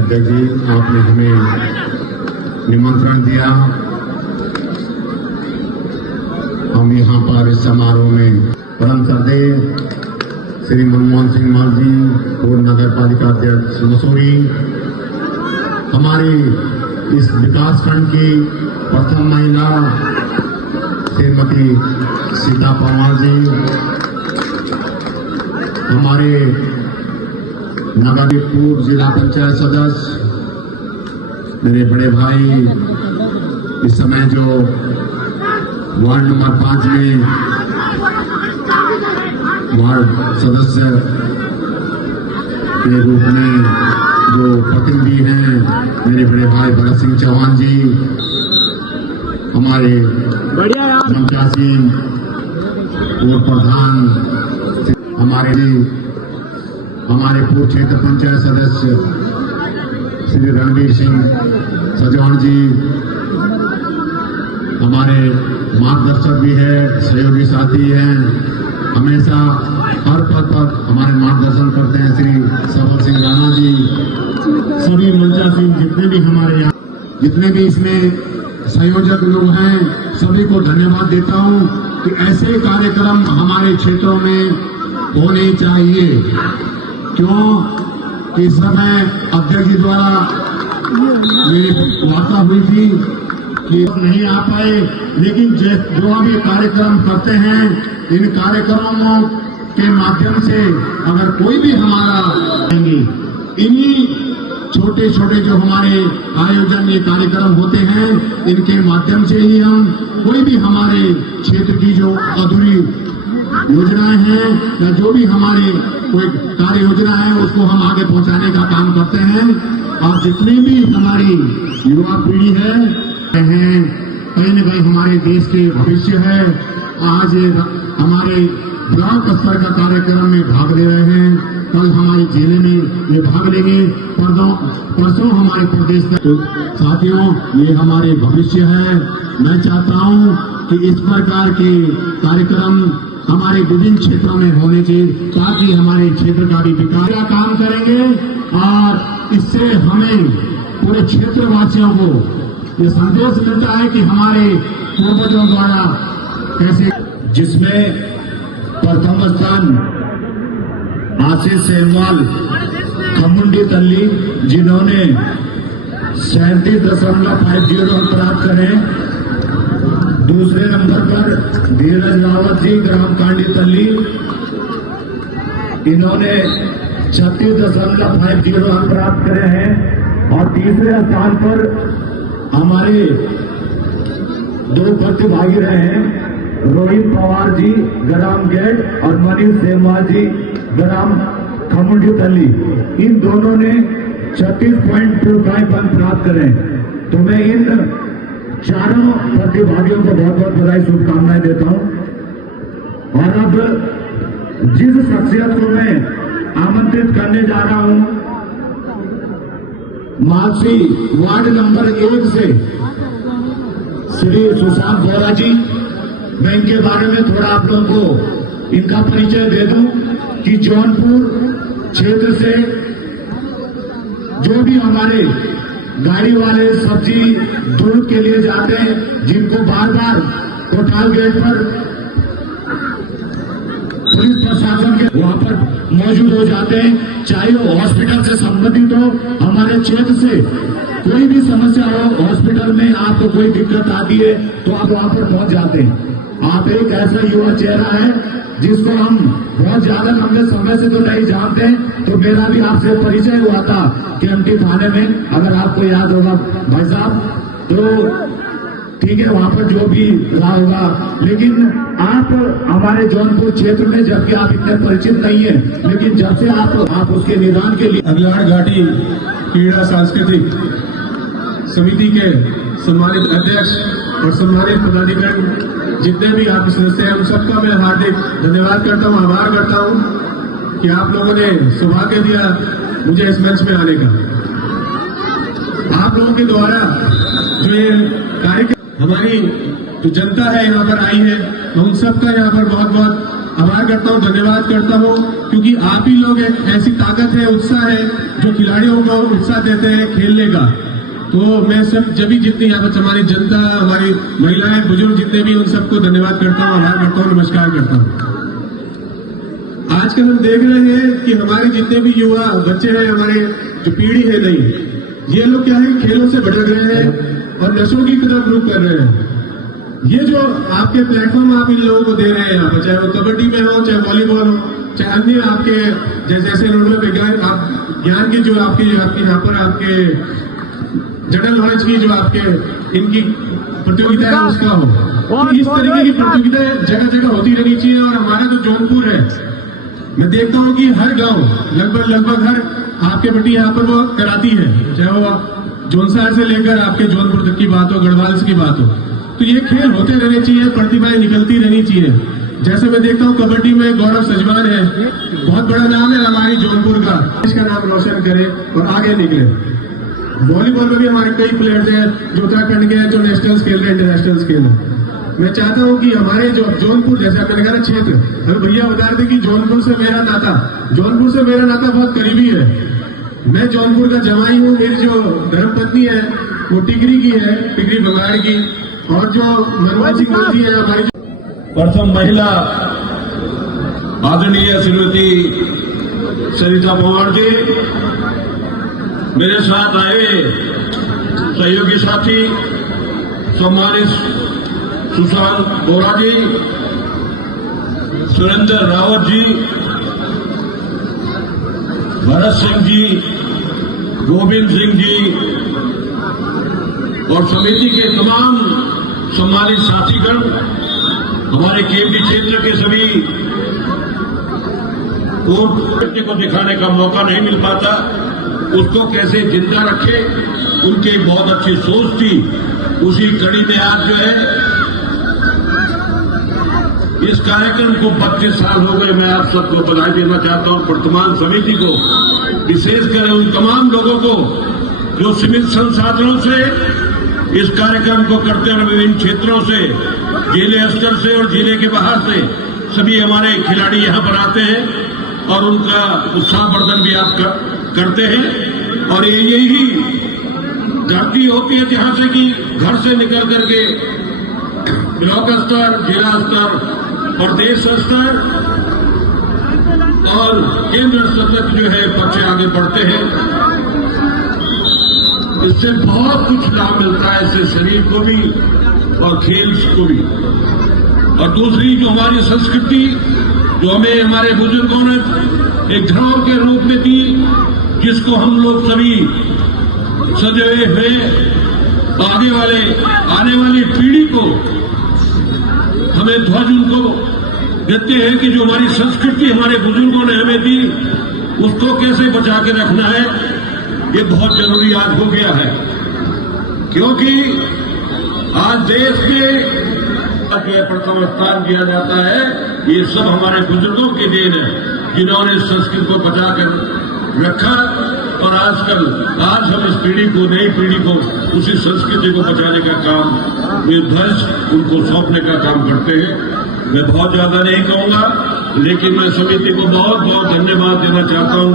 अध्यक्ष जी, आपने हमें निमंत्रण दिया। हम यहाँ पर इस समारोह में परम श्रद्धेय श्री मनमोहन सिंह माल जी, पूर्व नगर पालिका अध्यक्ष मसूरी, हमारी इस विकास खंड की प्रथम महिला श्रीमती सीता पवार जी, हमारे नगर पूर्व जिला पंचायत सदस्य मेरे बड़े भाई, इस समय जो वार्ड नंबर 5 में वार्ड सदस्य के रूप में जो प्रतिनिधि हैं, मेरे बड़े भाई भरत सिंह चौहान जी, हमारे पंचायत पूर्व प्रधान, हमारे पूर्व क्षेत्र पंचायत सदस्य श्री रणवीर सिंह सजौन जी, हमारे मार्गदर्शक भी है, सहयोगी साथी हैं, हमेशा हर पद पर हमारे मार्गदर्शन करते हैं श्री सबल सिंह राणा जी, सभी मंचासी जितने भी हमारे यहाँ, जितने भी इसमें संयोजक लोग हैं, सभी को धन्यवाद देता हूँ कि ऐसे कार्यक्रम हमारे क्षेत्रों में होने चाहिए। क्यों कि इस समय अध्यक्ष जी द्वारा मेरी वार्ता हुई थी कि नहीं आ पाए, लेकिन जो हम ये कार्यक्रम करते हैं, इन कार्यक्रमों के माध्यम से अगर कोई भी हमारा इन्हीं छोटे छोटे जो हमारे आयोजन ये कार्यक्रम होते हैं, इनके माध्यम से ही हम कोई भी हमारे क्षेत्र की जो अधूरी योजनाएं हैं या जो भी हमारे कोई कार्य योजना है, उसको हम आगे पहुंचाने का काम करते हैं। और जितनी भी हमारी युवा पीढ़ी है, कहीं न कहीं हमारे देश के भविष्य है। आज हमारे ब्लॉक स्तर का कार्यक्रम में भाग ले रहे हैं, कल हमारे जिले में ये भाग लेंगे, परसों हमारे प्रदेश में। तो साथियों, ये हमारे भविष्य है। मैं चाहता हूं कि इस प्रकार के कार्यक्रम हमारे विभिन्न क्षेत्रों में होने चाहिए, ताकि हमारे क्षेत्र का भी विकास का काम करेंगे और इससे हमें पूरे क्षेत्रवासियों को ये संदेश मिलता है कि हमारे पूर्वजों द्वारा कैसे, जिसमें प्रथम स्थान आशीष सेनवाल खमुंडी तल्ली, जिन्होंने 37.50 अंक प्राप्त करे। दूसरे नंबर पर धीरज रावत जी ग्राम कांडी तल्ली, इन्होंने 36.50 अंक प्राप्त करे हैं। और तीसरे स्थान पर हमारे दो प्रतिभागी रहे हैं, रोहित पवार जी ग्राम गेट और मनीष सेनवाल जी ग्राम खमुंडी तल्ली। इन दोनों ने 36.25 अंक प्राप्त करे। तो मैं इन चारों प्रतिभागियों को बहुत बहुत बधाई, शुभकामनाएं देता हूं। और अब जिस शख्सियत को मैं आमंत्रित करने जा रहा हूं, मालसी वार्ड नंबर 1 से श्री सुशांत बोरा जी, मैं इनके बारे में थोड़ा आप लोगों को इनका परिचय दे दूं कि जौनपुर क्षेत्र से जो भी हमारे गाड़ी वाले सब्जी दूध के लिए जाते हैं, जिनको बार बार कोटाल गेट पर पुलिस प्रशासन के वहां पर मौजूद हो जाते हैं, चाहे वो हॉस्पिटल से संबंधित हो, हमारे क्षेत्र से कोई भी समस्या हो, हॉस्पिटल में आपको कोई दिक्कत आती है तो आप वहां पर पहुंच जाते हैं। आप एक ऐसा युवा चेहरा है जिसको हम बहुत ज्यादा लंबे समय से तो नहीं जानते, तो मेरा भी आपसे परिचय हुआ था केएमटी थाने में, अगर आपको याद होगा भाई साहब। तो ठीक है, वहां पर जो भी रहा होगा, लेकिन आप हमारे जौनपुर क्षेत्र में जबकि आप इतने परिचित नहीं है, लेकिन जब से आप उसके निदान के लिए अगलाड़ घाटी क्रीड़ा सांस्कृतिक समिति के सम्मानित अध्यक्ष और सम्मानित पदाधिकारी जितने भी आप सदस्य हैं, उन सबका मैं हार्दिक धन्यवाद करता हूं, आभार करता हूं कि आप लोगों ने सौभाग्य दिया मुझे इस मंच में आने का। आप लोगों के द्वारा जो ये कार्यक्रम, हमारी जो जनता है यहाँ पर आई है, मैं उन सबका यहाँ पर बहुत बहुत आभार करता हूँ, धन्यवाद करता हूँ, क्योंकि आप ही लोग एक ऐसी ताकत है, उत्साह है जो खिलाड़ियों को उत्साह देते हैं खेलने का। तो मैं सब जितनी यहाँ पर हमारी जनता, हमारी महिलाएं, बुजुर्ग जितने भी, उन सबको धन्यवाद करता हूँ, आभार करता हूँ, नमस्कार करता हूँ। आजकल हम देख रहे हैं कि हमारे जितने भी युवा बच्चे हैं, हमारे जो पीढ़ी है नई, ये लोग क्या है, खेलों से भटक रहे हैं और नशों की तरफ रुख कर रहे हैं। ये जो आपके प्लेटफॉर्म आप इन लोगों को दे रहे हैं यहाँ पर, चाहे वो कबड्डी में हो, चाहे वॉलीबॉल हो, चाहे अन्य आपके जैसे विज्ञान आप ज्ञान के जो आपके यहाँ पर आपके जनरल नॉलेज की जो आपके इनकी प्रतियोगिता है उसका हो, तो इस तरीके की प्रतियोगिताएं जगह जगह होती रहनी चाहिए। और हमारा जो जौनपुर है, मैं देखता हूँ कि हर गांव लगभग हर आपके बेटी यहाँ पर वो कराती है, चाहे वो जोनसार से लेकर आपके जौनपुर तक की बात हो, गढ़वाल की बात हो। तो ये खेल होते रहने चाहिए, प्रतिभाएं निकलती रहनी चाहिए। जैसे मैं देखता हूँ कबड्डी में गौरव सजवान है, बहुत बड़ा नाम है हमारी जौनपुर का, इसका नाम रोशन करे और आगे निकले। वॉलीबॉल में भी हमारे कई प्लेयर्स हैं जो उत्तराखंड के हैं, जो नेशनल्स खेल रहे हैं, इंटरनेशनल्स खेल रहे हैं। मैं चाहता हूं कि हमारे जो जौनपुर, जैसे मैंने कहा क्षेत्र, हमें भैया बता रहे थे कि जौनपुर से मेरा नाता बहुत करीबी है। मैं जौनपुर का जवाई हूँ, मेरी जो धर्मपत्नी है वो टिकरी की है, टिकरी बगाड़ की, और जो मनमोहन सिंह मोदी है हमारी प्रथम महिला आदरणीय श्रीमती सरिता पवार जी, मेरे साथ आए सहयोगी साथी सम्मानित सुशांत बोरा जी, सुरेंद्र रावत जी, भरत सिंह जी, गोविंद सिंह जी और समिति के तमाम सम्मानित साथीगण, हमारे केंद्रीय क्षेत्र के सभी कोर्ट को दिखाने का मौका नहीं मिल पाता, उसको कैसे जिंदा रखे, उनकी बहुत अच्छी सोच थी। उसी कड़ी में आज जो है इस कार्यक्रम को 32 साल हो गए। मैं आप सबको बधाई देना चाहता हूं, वर्तमान समिति को, विशेषकर उन तमाम लोगों को जो सीमित संसाधनों से इस कार्यक्रम को करते हैं, विभिन्न क्षेत्रों से, जिले स्तर से और जिले के बाहर से सभी हमारे खिलाड़ी यहां पर आते हैं और उनका उत्साहवर्धन भी आप करते हैं। और ये यही धरती होती है जहां से कि घर से निकल करके ब्लॉक स्तर, जिला स्तर, प्रदेश स्तर और केंद्र स्तर तक जो है बच्चे आगे बढ़ते हैं। इससे बहुत कुछ लाभ मिलता है, इससे शरीर को भी और खेल को भी। और दूसरी जो हमारी संस्कृति, जो हमें हमारे बुजुर्गों ने एक धरोहर के रूप में दी, जिसको हम लोग सभी सजोए हुए आने वाली पीढ़ी को हमें ध्वज उनको देते हैं कि जो हमारी संस्कृति हमारे बुजुर्गों ने हमें दी, उसको कैसे बचा के रखना है, ये बहुत जरूरी आज हो गया है। क्योंकि आज देश में प्रथम स्थान दिया जाता है, ये सब हमारे बुजुर्गों की देन है, जिन्होंने संस्कृति को बचा कर रखा। और आज हम इस पीढ़ी को, नई पीढ़ी को उसी संस्कृति को बचाने का काम, ये ध्वज उनको सौंपने का काम करते हैं। मैं बहुत ज्यादा नहीं कहूंगा, लेकिन मैं समिति को बहुत बहुत धन्यवाद देना चाहता हूं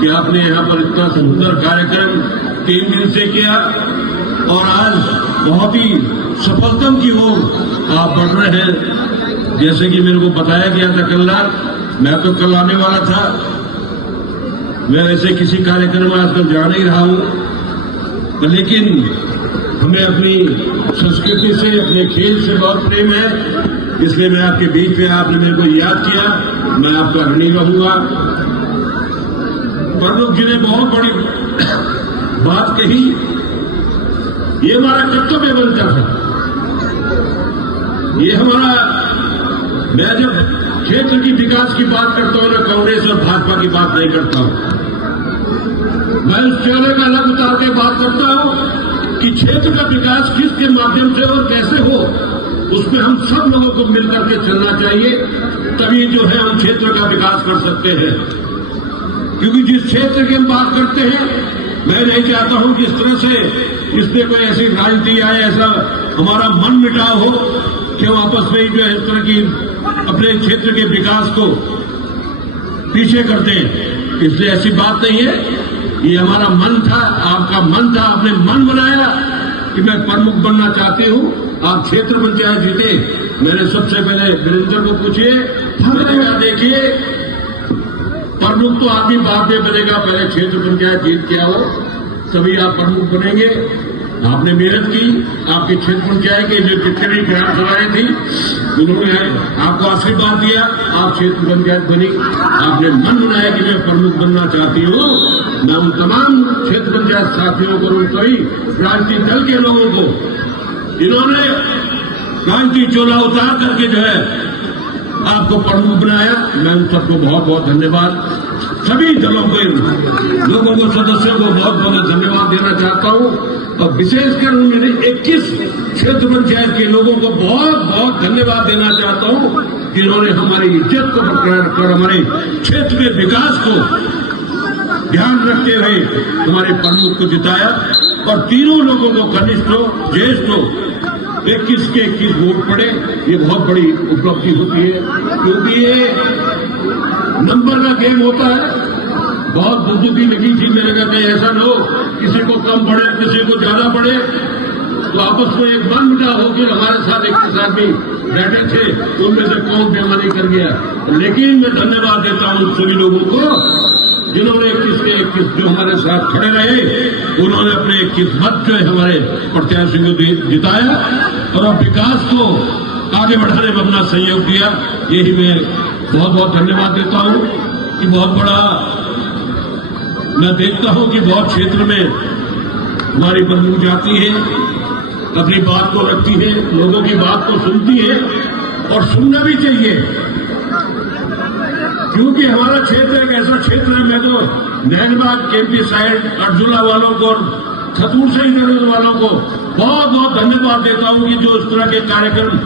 कि आपने यहाँ पर इतना सुंदर कार्यक्रम 3 दिन से किया और आज बहुत ही सफलतम की ओर आप बढ़ रहे हैं। जैसे कि मेरे को बताया गया था कल रात, मैं तो कल आने वाला था, मैं वैसे किसी कार्यक्रम में आजकल जा नहीं रहा हूं, लेकिन हमें अपनी संस्कृति से, अपने खेल से बहुत प्रेम है, इसलिए मैं आपके बीच में, आपने मेरे को याद किया, मैं आपका ऋणी रहूंगा। प्रमुख जी ने बहुत बड़ी बात कही, ये हमारा कर्तव्य बनता था, ये हमारा, मैं जब क्षेत्र की विकास की बात करता हूं ना, कांग्रेस और भाजपा की बात नहीं करता हूं, मैं उस चेहरे का अलग उतार के बात करता हूं कि क्षेत्र का विकास किसके माध्यम से और कैसे हो, उसमें हम सब लोगों को मिलकर के चलना चाहिए, तभी जो है हम क्षेत्र का विकास कर सकते हैं। क्योंकि जिस क्षेत्र की हम बात करते हैं, मैं नहीं चाहता हूं कि इस तरह से इसमें कोई ऐसी राजनीति आए, ऐसा हमारा मन मिटाव हो क्यों आपस में जो है इस तरह की अपने क्षेत्र के विकास को पीछे करते हैं। इसलिए ऐसी बात नहीं है, ये हमारा मन था, आपका मन था, आपने मन बनाया कि मैं प्रमुख बनना चाहती हूं। आप क्षेत्र पंचायत जीते, मैंने सबसे पहले वीरेंद्र को पूछिए, देखिए प्रमुख तो आदमी बाद में बनेगा, पहले क्षेत्र पंचायत जीत के आओ तभी आप प्रमुख बनेंगे। आपने मेहनत की, आपके क्षेत्र पंचायत के जो जितनी ग्राम सभाएं थी उन्होंने आपको आशीर्वाद दिया, आप क्षेत्र पंचायत बनी। आपने मन बनाया कि मैं प्रमुख बनना चाहती हूँ। मैं उन तमाम क्षेत्र पंचायत साथियों को, उन सभी राजनीतिक दल के लोगों को जिन्होंने क्रांति चोला उतार करके जो है आपको प्रमुख बनाया, मैं उन सबको बहुत बहुत धन्यवाद, सभी दलों के लोगों को, सदस्यों को बहुत बहुत धन्यवाद देना चाहता हूं। और विशेषकर उन्होंने 21 क्षेत्र पंचायत के लोगों को बहुत बहुत धन्यवाद देना चाहता हूं जिन्होंने हमारी इज्जत को बरकरार कर हमारे क्षेत्र के विकास को ध्यान रखते हुए हमारे प्रमुख को जिताया। और तीनों लोगों को कनिष्ठ हो, ज्येष्ठ हो, 21 के 21 वोट पड़े, ये बहुत बड़ी उपलब्धि होती है, क्योंकि ये नंबर का गेम होता है। बहुत बुजुर्गी लगी थी, मैंने कहा कि ऐसा न हो किसी को कम पड़े, किसी को ज्यादा पड़े, तो आपस में एक मन मुटाव हो कि हमारे साथ 21 आदमी बैठे थे, उनमें से कौन बेईमानी कर गया। लेकिन मैं धन्यवाद देता हूं उन सभी लोगों को जिन्होंने 21 के 21 जो हमारे साथ खड़े रहे, उन्होंने अपने 21 मत जो है हमारे प्रत्याशी को जिताया और अब विकास को आगे बढ़ाने में अपना सहयोग दिया। यही मैं बहुत बहुत धन्यवाद देता हूं कि बहुत बड़ा मैं देखता हूं कि बहुत क्षेत्र में हमारी प्रमुख जाती है, अपनी बात को रखती है, लोगों की बात को सुनती है और सुनना भी चाहिए, क्योंकि हमारा क्षेत्र एक ऐसा क्षेत्र है। मैं तो नैनबाग, केपी साइड, अर्जुला वालों को और खतूर से ही वालों को बहुत बहुत धन्यवाद देता हूं कि जो इस तरह के कार्यक्रम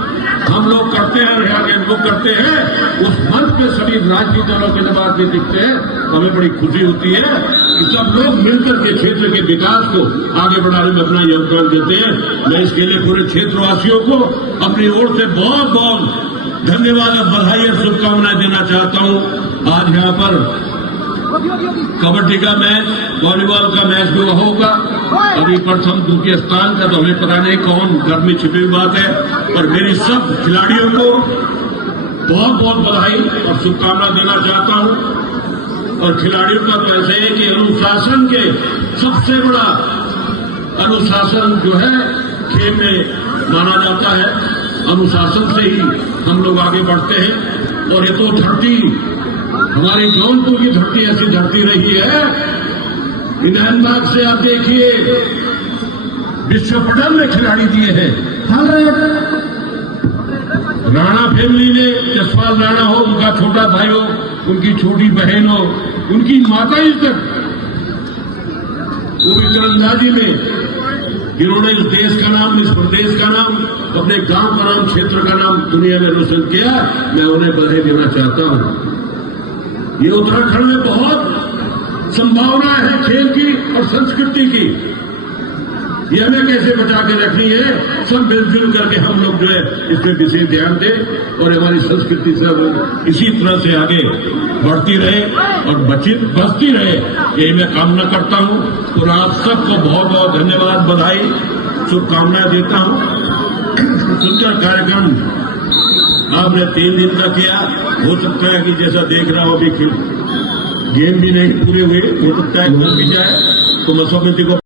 हम लोग करते हैं और यहाँ के लोग करते हैं, उस मंच पे सभी राजनीतिक दलों के नवाज भी दिखते हैं, हमें बड़ी खुशी होती है कि सब लोग मिलकर के क्षेत्र के विकास को आगे बढ़ाने में अपना योगदान देते हैं। मैं इसके लिए पूरे क्षेत्रवासियों को अपनी ओर से बहुत बहुत धन्यवाद और बधाई और शुभकामनाएं देना चाहता हूं। आज यहाँ पर कबड्डी का मैच, वॉलीबॉल का मैच भी होगा, अभी प्रथम द्वितीय स्थान का तो हमें पता नहीं कौन घर में छिपी हुई बात है, पर मेरी सब खिलाड़ियों को बहुत बहुत बधाई और शुभकामना देना चाहता हूं। और खिलाड़ियों का तो ऐसे है कि अनुशासन के सबसे बड़ा अनुशासन जो है खेल में माना जाता है, अनुशासन से ही हम लोग आगे बढ़ते हैं। और ये तो धरती, हमारी जौनपुर की धरती ऐसी धरती रही है, नैनबाग से आप देखिए विश्व पटल में खिलाड़ी दिए हैं। राणा फैमिली ने, जसपाल राणा हो, उनका छोटा भाई हो, उनकी छोटी बहन हो, उनकी माता ही तक, वो भी तीरंदाजी में जिन्होंने इस देश का नाम, इस प्रदेश का नाम, अपने गांव का नाम, क्षेत्र का नाम दुनिया में रोशन किया, मैं उन्हें बधाई देना चाहता हूं। ये उत्तराखंड में बहुत संभावना है खेल की और संस्कृति की, ये हमें कैसे बचा के रखनी है। सब मिलजुल करके हम लोग जो है इसमें विशेष ध्यान दें और हमारी संस्कृति सब इसी तरह से आगे बढ़ती रहे और बचती रहे, यही मैं कामना करता हूं। और आप सबको बहुत बहुत धन्यवाद, बधाई, शुभकामनाएं देता हूं। सुंदर कार्यक्रम आपने 3 दिन तक किया, हो सकता है कि जैसा देख रहा हूं अभी गेम भी नहीं पूरे हुए, हो सकता है हो भी जाए, तो मैं समिति को